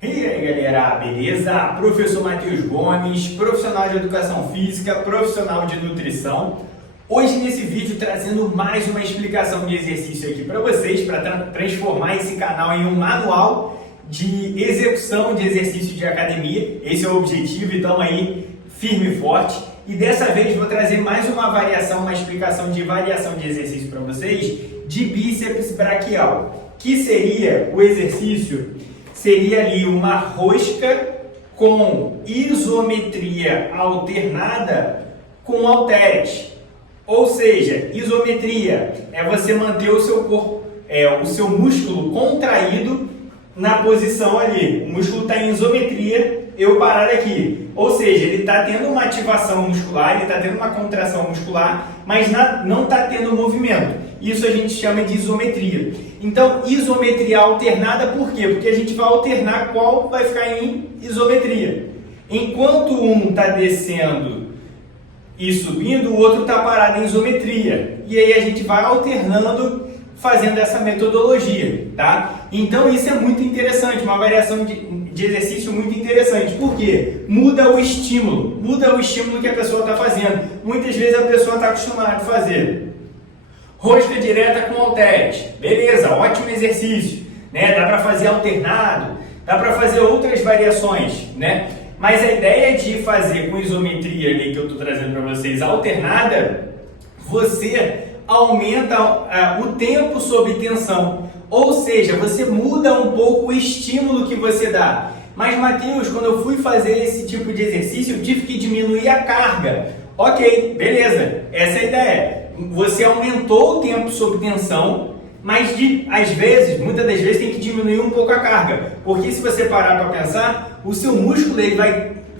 E aí galera, beleza? Professor Matheus Gomes, profissional de educação física, profissional de nutrição. Hoje nesse vídeo trazendo mais uma explicação de exercício aqui para vocês, para transformar esse canal em um manual de execução de exercício de academia. Esse é o objetivo, então aí firme e forte. E dessa vez vou trazer mais uma variação, uma explicação de variação de exercício para vocês de bíceps braquial, que seria o exercício. Seria ali uma rosca com isometria alternada com halteres. Ou seja, isometria é você manter o seu corpo, o seu músculo contraído na posição ali. O músculo está em isometria, eu parar aqui. Ou seja, ele está tendo uma ativação muscular, ele está tendo uma contração muscular, mas não está tendo movimento. Isso a gente chama de isometria. Então, isometria alternada por quê? Porque a gente vai alternar qual vai ficar em isometria. Enquanto um está descendo e subindo, o outro está parado em isometria. E aí a gente vai alternando, fazendo essa metodologia, tá? Então isso é muito interessante, uma variação de exercício muito interessante. Por quê? Muda o estímulo que a pessoa está fazendo. Muitas vezes a pessoa está acostumada a fazer rosca direta com halteres. Beleza, ótimo exercício, né? Dá para fazer alternado, dá para fazer outras variações, né? Mas a ideia de fazer com isometria ali que eu estou trazendo para vocês alternada, você aumenta o tempo sob tensão, ou seja, você muda um pouco o estímulo que você dá. Mas Matheus, quando eu fui fazer esse tipo de exercício, eu tive que diminuir a carga. Ok, beleza, essa é a ideia. Você aumentou o tempo sob tensão, mas muitas das vezes tem que diminuir um pouco a carga, porque se você parar para pensar, o seu músculo ele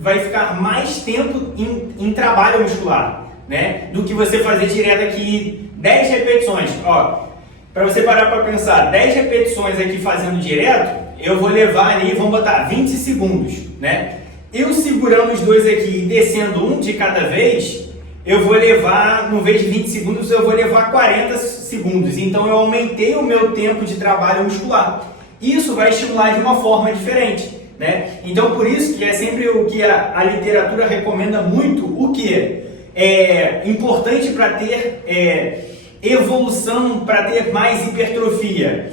vai ficar mais tempo em trabalho muscular, né? Do que você fazer direto aqui 10 repetições. Ó, para você parar para pensar, 10 repetições aqui fazendo direto, eu vou levar ali, vamos botar 20 segundos, né? Eu segurando os dois aqui e descendo um de cada vez, eu vou levar, no vez de 20 segundos, eu vou levar 40 segundos. Então, eu aumentei o meu tempo de trabalho muscular. Isso vai estimular de uma forma diferente, né? Então, por isso que é sempre o que a literatura recomenda muito, o que é importante para ter evolução, para ter mais hipertrofia.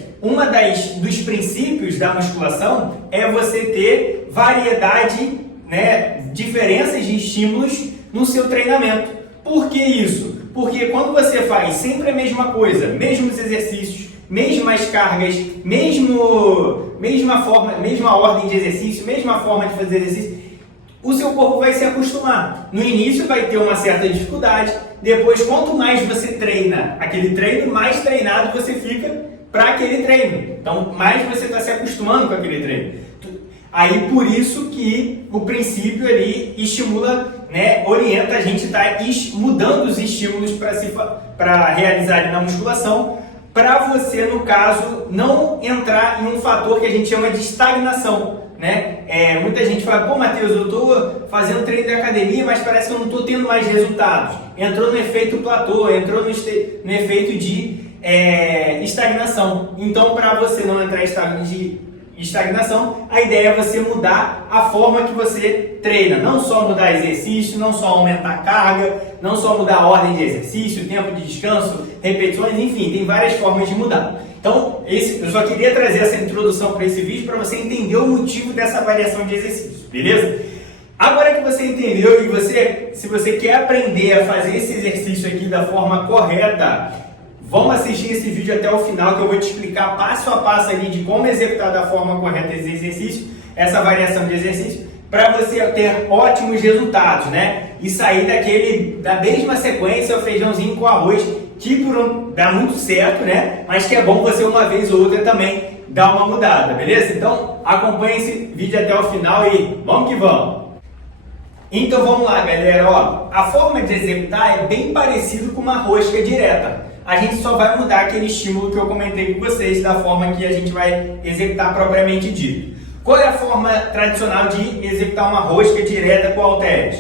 Dos princípios da musculação é você ter variedade, né, diferenças de estímulos no seu treinamento. Por que isso? Porque quando você faz sempre a mesma coisa, mesmos exercícios, mesmas cargas, mesma ordem de exercício, mesma forma de fazer exercício, o seu corpo vai se acostumar. No início vai ter uma certa dificuldade, depois quanto mais você treina aquele treino, mais treinado você fica para aquele treino. Então, mais você está se acostumando com aquele treino. Aí, por isso que o princípio ali estimula, né, orienta a gente a estar mudando os estímulos para realizar ali na musculação, para você, no caso, não entrar em um fator que a gente chama de estagnação, né? Muita gente fala, pô, Matheus, eu estou fazendo treino de academia, mas parece que eu não estou tendo mais resultados. Entrou no efeito platô, entrou no efeito de estagnação. Então, para você não entrar em estagnação, a ideia é você mudar a forma que você treina. Não só mudar exercício, não só aumentar a carga, não só mudar a ordem de exercício, tempo de descanso, repetições, enfim, tem várias formas de mudar. Então, eu só queria trazer essa introdução para esse vídeo para você entender o motivo dessa variação de exercício, beleza? Agora que você entendeu e se você quer aprender a fazer esse exercício aqui da forma correta, vamos assistir esse vídeo até o final que eu vou te explicar passo a passo ali de como executar da forma correta esse exercício, essa variação de exercício, para você ter ótimos resultados, né? E sair da mesma sequência, o feijãozinho com arroz, que dá muito certo, né? Mas que é bom você uma vez ou outra também dar uma mudada, beleza? Então acompanhe esse vídeo até o final e vamos que vamos! Então vamos lá, galera, ó, a forma de executar é bem parecido com uma rosca direta. A gente só vai mudar aquele estímulo que eu comentei com vocês da forma que a gente vai executar propriamente dito. Qual é a forma tradicional de executar uma rosca direta com halteres?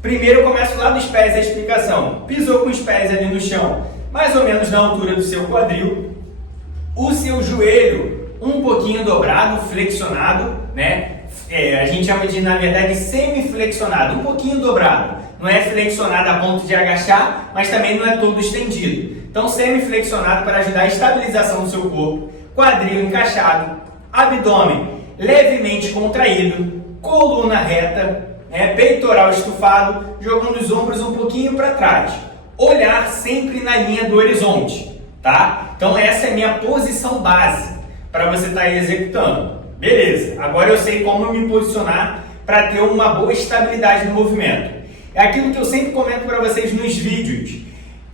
Primeiro eu começo lá dos pés a explicação. Pisou com os pés ali no chão, mais ou menos na altura do seu quadril. O seu joelho, um pouquinho dobrado, flexionado, né? A gente chama de, na verdade, semi-flexionado, um pouquinho dobrado. Não é flexionado a ponto de agachar, mas também não é todo estendido. Então, semi-flexionado para ajudar a estabilização do seu corpo, quadril encaixado, abdômen levemente contraído, coluna reta, né? Peitoral estufado, jogando os ombros um pouquinho para trás. Olhar sempre na linha do horizonte, tá? Então, essa é a minha posição base para você estar executando. Beleza, agora eu sei como me posicionar para ter uma boa estabilidade no movimento. É aquilo que eu sempre comento para vocês nos vídeos.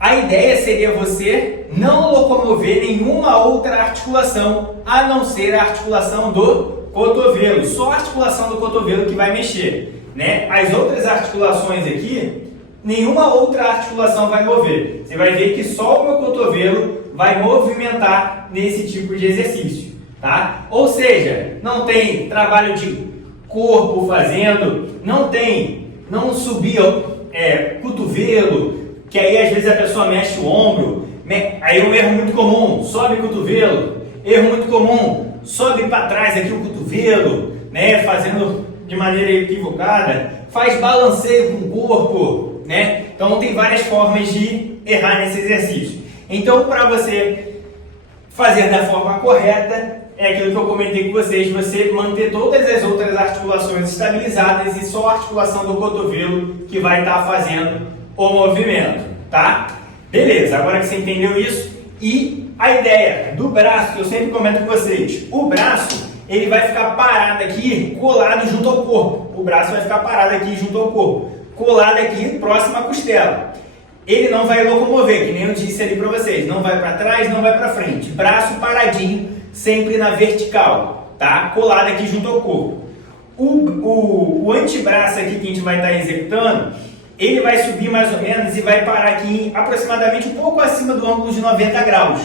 A ideia seria você não locomover nenhuma outra articulação, a não ser a articulação do cotovelo. Só a articulação do cotovelo que vai mexer, né? As outras articulações aqui, nenhuma outra articulação vai mover. Você vai ver que só o meu cotovelo vai movimentar nesse tipo de exercício, tá? Ou seja, não tem trabalho de corpo fazendo, não subir cotovelo, que aí às vezes a pessoa mexe o ombro, aí um erro muito comum, sobe o cotovelo, erro muito comum, sobe para trás aqui o cotovelo, né, fazendo de maneira equivocada, faz balanceio com o corpo, né? Então tem várias formas de errar nesse exercício. Então, para você fazer da forma correta, é aquilo que eu comentei com vocês, você manter todas as outras articulações estabilizadas e só a articulação do cotovelo que vai estar fazendo o movimento, tá? Beleza, agora que você entendeu isso, e a ideia do braço, que eu sempre comento com vocês, o braço, ele vai ficar parado aqui, colado junto ao corpo. O braço vai ficar parado aqui junto ao corpo, colado aqui, próximo à costela. Ele não vai locomover, que nem eu disse ali para vocês, não vai para trás, não vai para frente. Braço paradinho, sempre na vertical, tá? Colado aqui junto ao corpo. O antebraço aqui que a gente vai estar executando, ele vai subir mais ou menos e vai parar aqui aproximadamente um pouco acima do ângulo de 90 graus,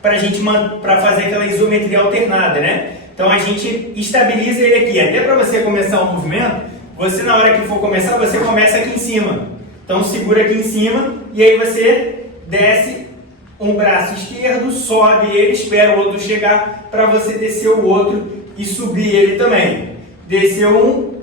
para fazer aquela isometria alternada, né? Então a gente estabiliza ele aqui, até para você começar o movimento, você na hora que for começar, você começa aqui em cima. Então segura aqui em cima e aí você desce um braço esquerdo, sobe ele, espera o outro chegar para você descer o outro e subir ele também. Desceu um,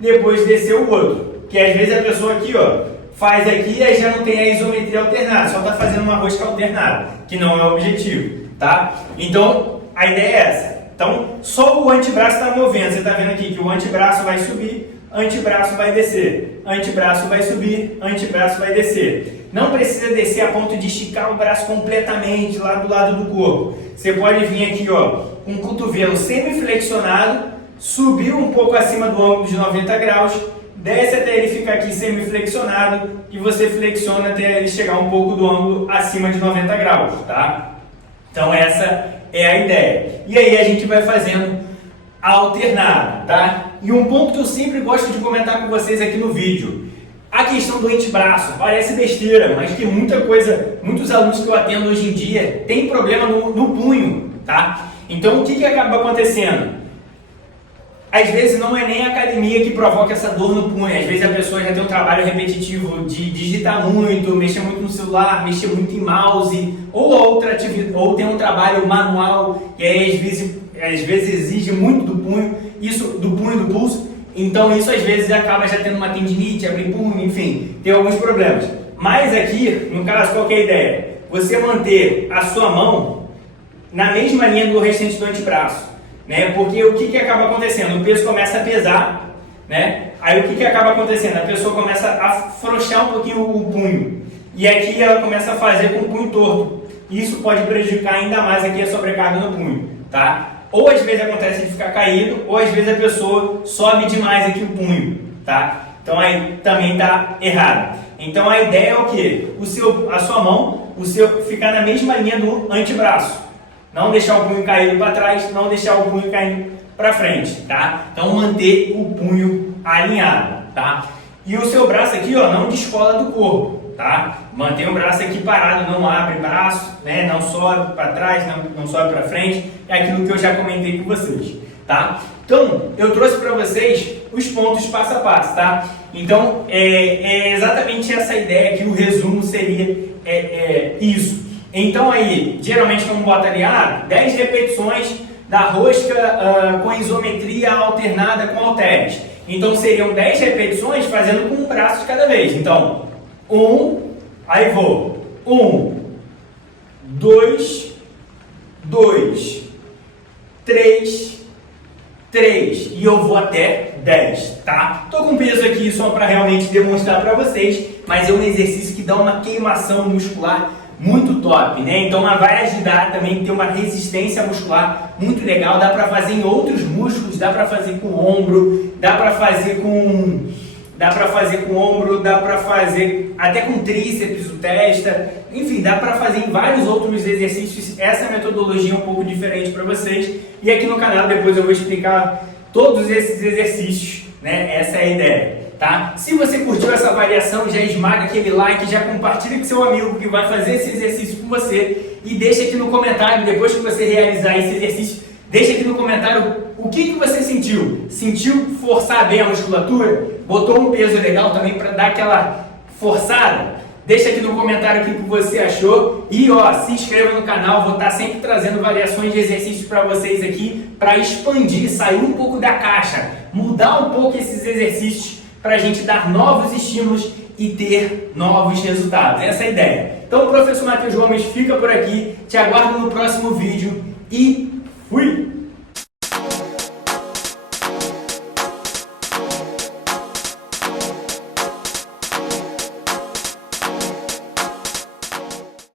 depois desceu o outro. Que às vezes a pessoa aqui, ó, faz aqui e aí já não tem a isometria alternada, só está fazendo uma rosca alternada, que não é o objetivo, tá? Então a ideia é essa. Então só o antebraço está movendo, você está vendo aqui que o antebraço vai subir, antebraço vai descer, antebraço vai subir, antebraço vai descer. Não precisa descer a ponto de esticar o braço completamente lá do lado do corpo. Você pode vir aqui, ó, com o cotovelo semi-flexionado, subir um pouco acima do ângulo de 90 graus, desce até ele ficar aqui semi-flexionado e você flexiona até ele chegar um pouco do ângulo acima de 90 graus, tá? Então essa é a ideia. E aí a gente vai fazendo alternado, tá? E um ponto que eu sempre gosto de comentar com vocês aqui no vídeo, a questão do antebraço. Parece besteira, mas tem muita coisa, muitos alunos que eu atendo hoje em dia tem problema no punho, tá? Então o que acaba acontecendo? Às vezes não é nem a academia que provoca essa dor no punho, às vezes a pessoa já tem um trabalho repetitivo de digitar muito, mexer muito no celular, mexer muito em mouse, ou outra atividade, ou tem um trabalho manual, e aí às vezes exige muito do punho, do pulso, então isso às vezes acaba já tendo uma tendinite, abrir punho, enfim, tem alguns problemas. Mas aqui, no caso, qual que é a ideia? Você manter a sua mão na mesma linha do restante do antebraço. Né? Porque o que acaba acontecendo? O peso começa a pesar, né? Aí o que acaba acontecendo? A pessoa começa a afrouxar um pouquinho o punho. E aqui ela começa a fazer com o punho torto. Isso pode prejudicar ainda mais aqui a sobrecarga no punho, tá? Ou às vezes acontece de ficar caído, ou às vezes a pessoa sobe demais aqui o punho, tá? Então aí também tá errado. Então a ideia é o quê? A sua mão, ficar na mesma linha do antebraço. Não deixar o punho caído para trás, não deixar o punho cair para frente, tá? Então manter o punho alinhado, tá? E o seu braço aqui, ó, não descola do corpo, tá? Mantém o braço aqui parado, não abre braço, né? Não sobe para trás, não sobe para frente. É aquilo que eu já comentei com vocês, tá? Então, eu trouxe para vocês os pontos passo a passo, tá? Então, é exatamente essa ideia que o resumo seria isso. Então aí, geralmente como bota ali, 10 repetições da rosca com isometria alternada com halteres. Então seriam 10 repetições fazendo com um braço de cada vez. Então, 1, aí vou. 1, 2, 2, 3, 3. E eu vou até 10, tá? Tô com peso aqui só para realmente demonstrar para vocês, mas é um exercício que dá uma queimação muscular muito top, né? Então ela vai ajudar também a ter uma resistência muscular muito legal. Dá para fazer em outros músculos, dá para fazer com o ombro, dá para fazer com ombro, dá para fazer até com tríceps, o testa, enfim, dá para fazer em vários outros exercícios. Essa metodologia é um pouco diferente para vocês e aqui no canal depois eu vou explicar todos esses exercícios, né? Essa é a ideia. Tá? Se você curtiu essa variação, já esmaga aquele like, já compartilha com seu amigo que vai fazer esse exercício com você e deixa aqui no comentário, depois que você realizar esse exercício, deixa aqui no comentário o que você sentiu. Sentiu forçar bem a musculatura? Botou um peso legal também para dar aquela forçada? Deixa aqui no comentário o que você achou e ó, se inscreva no canal, vou estar sempre trazendo variações de exercícios para vocês aqui para expandir, sair um pouco da caixa, mudar um pouco esses exercícios para a gente dar novos estímulos e ter novos resultados. Essa é a ideia. Então o professor Matheus Gomes fica por aqui, te aguardo no próximo vídeo e fui!